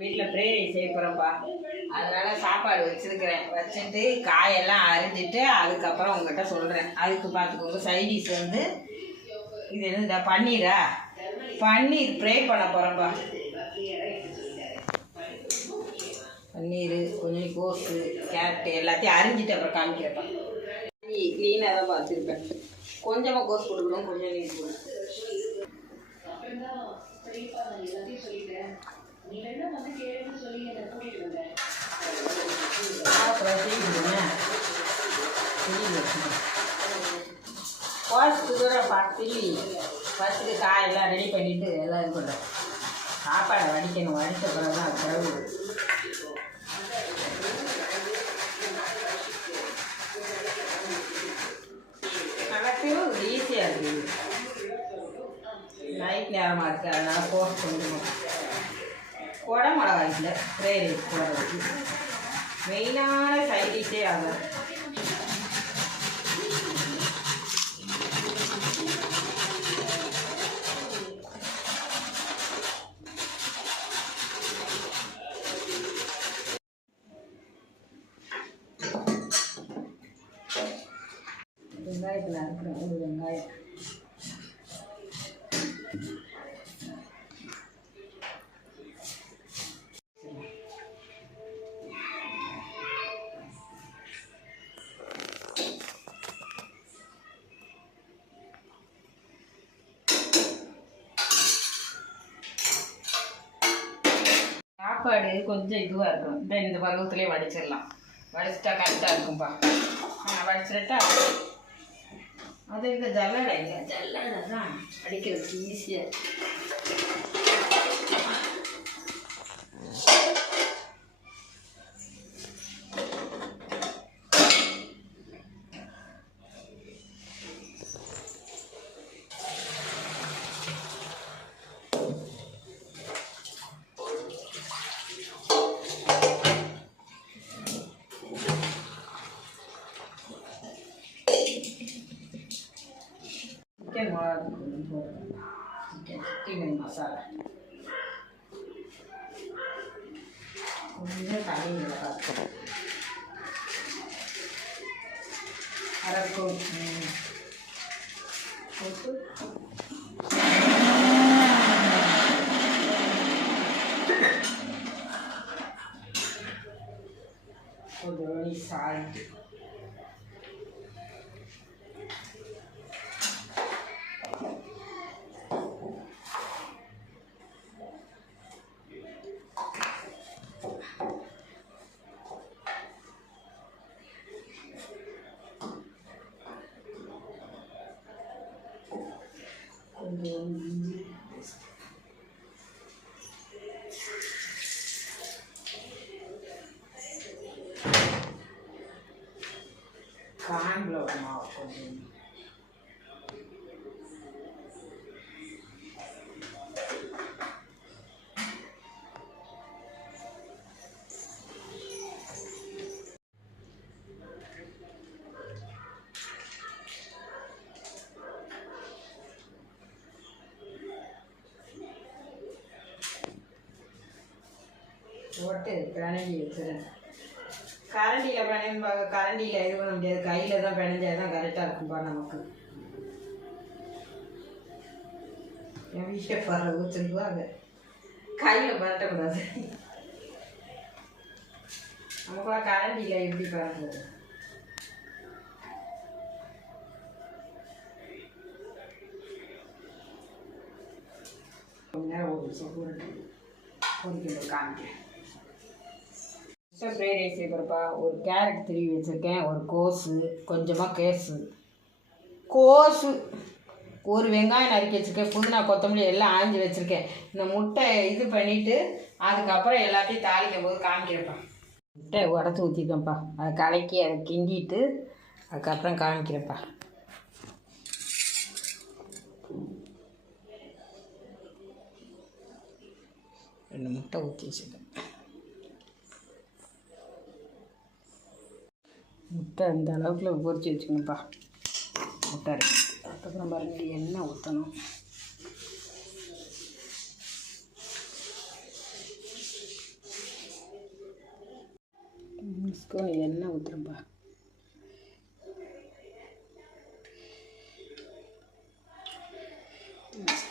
வீட்டில் fried rice செய்ய போகிறோம்ப்பா. அதனால் சாப்பாடு வச்சுருக்கிறேன். வச்சுட்டு காயெல்லாம் அரிஞ்சிட்டு அதுக்கப்புறம் உங்கள்கிட்ட சொல்கிறேன். அதுக்கு பார்த்துக்கோங்க. சைடிஷ் வந்து இது என்ன பன்னீரா? பன்னீர் ஃப்ரை பண்ண போகிறோம்ப்பா. பன்னீர் கொஞ்சம் கோஸு கேரட்டு எல்லாத்தையும் அரிஞ்சிட்டு அப்புறம் காமிக்கிறப்பா. க்ளீனாக தான் பார்த்துருப்பேன். கொஞ்சமாக கோஸ் போட்டுக்கணும், கொஞ்சம் நீர் போட்டு. ஃபஸ்ட்டு காயெல்லாம் ரெடி பண்ணிவிட்டு எல்லாம் இது பண்ணுறேன். சாப்பாடை வடிக்கணும். வடித்த பிறகு தான் பிறகு எனக்கு ஈஸியாக இருக்குது. நைட் நேரமாக இருக்குது, அதனால் போட்டு கொஞ்சம் கொடை மிளகாய் இல்லை ஃப்ரைட் ரைஸ் போடுறதுக்கு மெயினான சைடிஷே ஆகும். வெங்காயத்தில் இருக்கிறேன். ஒரு வெங்காயம் சாப்பாடு கொஞ்சம் இதுவாக இருக்கும். இந்த பருவத்துலேயே வடிச்சிடலாம். வடிச்சிட்டா கரெக்டாக இருக்கும்ப்பா. வடிச்சிட்டா அது இந்த ஜல்லடை இல்லை, ஜல்லடை தான் அடிக்கிறதுக்கு ஈஸியாக. சிக்கன் மசாலா கொஞ்சம் தண்ணி பார்த்துக்கணும். அரைக்கும் போட்டு கொஞ்சம் சால்ட் கார்ன்ஃப்ளவர் மாவு கொஞ்சம் போட்டு பிணைஞ்சி வச்சுருங்க. கரண்டியில் பிணைம்பாங்க. கரண்டியில் இது பண்ண முடியாது, கையில் தான் பிணைஞ்சால் தான் கரெக்டாக இருக்கும்பா நமக்கு. என் வீட்டை பற ஊற்றுருவாங்க, கையில் பரட்டக்கூடாது. நமக்குலாம் கரண்டியில் எப்படி பறக்குது? கொஞ்ச நேரம் ஒரு நிமிஷம் பொறிக்கணும் காமிக்கிறேன். ஃப்ரைட் ரைஸ் செய்கிறப்பா. ஒரு கேரட் திருவி வச்சுருக்கேன், ஒரு கொஞ்சமாக கோஸு, ஒரு வெங்காயம் நறுக்கி வச்சுருக்கேன், புதினா கொத்தமல்லி எல்லாம் ஆஞ்சி வச்சுருக்கேன். இந்த முட்டை இது பண்ணிவிட்டு அதுக்கப்புறம் எல்லாத்தையும் தாளிக்கும் போது காமிக்கிறேன்ப்பா. முட்டை உடச்சி ஊற்றிருக்கேன்ப்பா. அதை கலக்கி அதை கிண்டிட்டு அதுக்கப்புறம் காமிக்கிறேன்ப்பா. 2 முட்டை ஊற்றி வச்சுருக்கேன். முட்டை இந்த அளவுக்கு பொரிச்சு வச்சுக்கணும்ப்பா. முட்டை அதுக்கப்புறம் பாருங்கள் எண்ணெய் ஊற்றணும். ஸ்பூன் எண்ணெய் ஊற்றுறப்பா.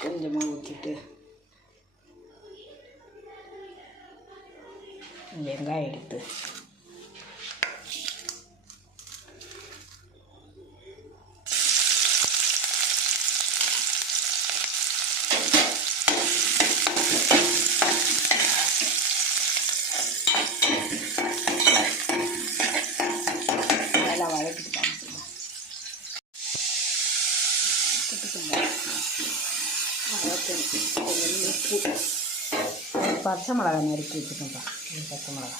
கொஞ்சமாக ஊற்றிட்டு வெங்காயம் எடுத்து நல்லா வதக்கிட்டு காமிச்சிடலாம். உப்பு, பச்சை மிளகா நறுக்கி வச்சுக்கோப்பா. பச்சை மிளகா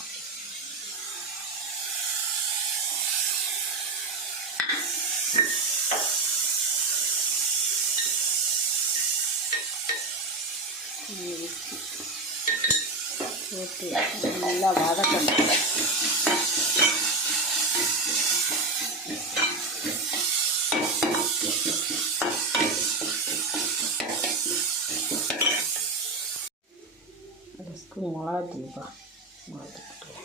போட்டு நல்லா வதக்கணும். ஒரு ஸ்பூன் மிளகாத்தூள்ப்பா. மிளகாத்தூள்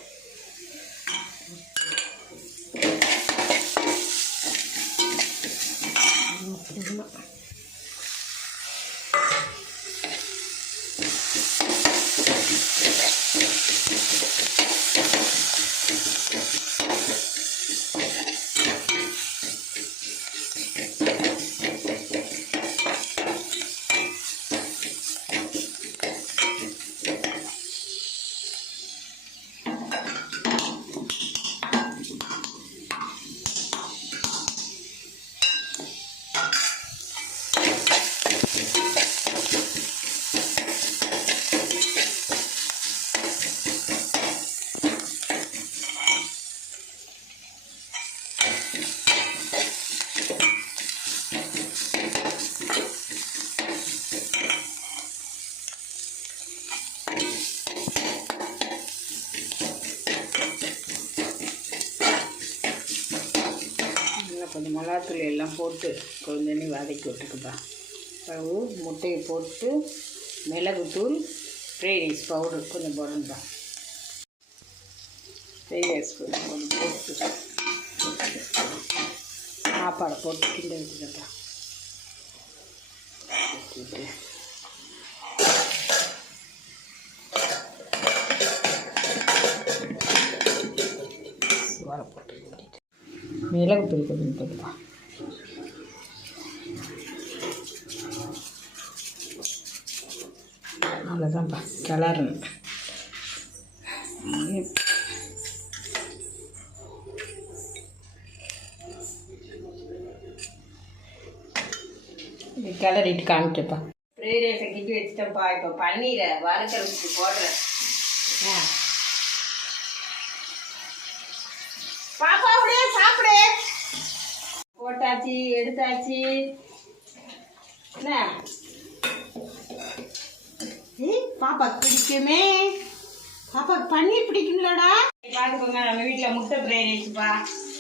கொஞ்சம் மிளகாத்தூள் எல்லாம் போட்டு கொஞ்சம் வதக்கி விட்டுக்குப்பா. பிறகு முட்டையை போட்டு மிளகுத்தூள், ஃப்ரைட் ரைஸ் பவுடர் கொஞ்சம் போடணும்ப்பா. ஃப்ரைட் ரைஸ் கொஞ்சம் போட்டு சாப்பாடை போட்டு கிண்ட வச்சுக்கப்பா. சுவாரை போட்டு மிளகு பொடி கொஞ்சம் போட்டுப்பா. அவ்வளோதான்ப்பா, கிளறணும். இது கிளறிட்டு காமிச்சப்பா. ஃப்ரைட் ரைஸை கிண்டி வச்சுட்டேன்ப்பா. இப்போ பன்னீரை வறுக்கிறதுக்கு போடுறேன். பாப்பா அப்படியே சாப்பிடு. போட்டாச்சு, எடுத்தாச்சு. என்ன பாப்பாக்கு பிடிக்குமே. பாப்பாக்கு பன்னீர் பிடிக்கும்லடா. பார்த்துக்கோங்க, நம்ம வீட்டில் முட்டை ஃப்ரைட் ரைஸுப்பா.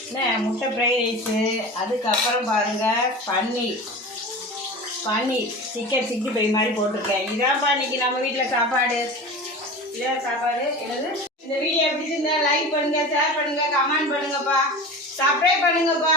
என்ன முட்டை ஃப்ரைட் ரைஸு. அதுக்கப்புறம் பாருங்கள் பன்னீர் சிக்கன் 65 மாதிரி போட்டிருக்கேன். இதான்ப்பா இன்னைக்கு நம்ம வீட்டில் சாப்பாடு. இதான் சாப்பாடு. என்னது, இந்த வீடியோ எப்படி இருந்தால் லைக் பண்ணுங்கள், ஷேர் பண்ணுங்கள், கமெண்ட் பண்ணுங்கப்பா, சப்ஸ்கிரைப் பண்ணுங்கப்பா.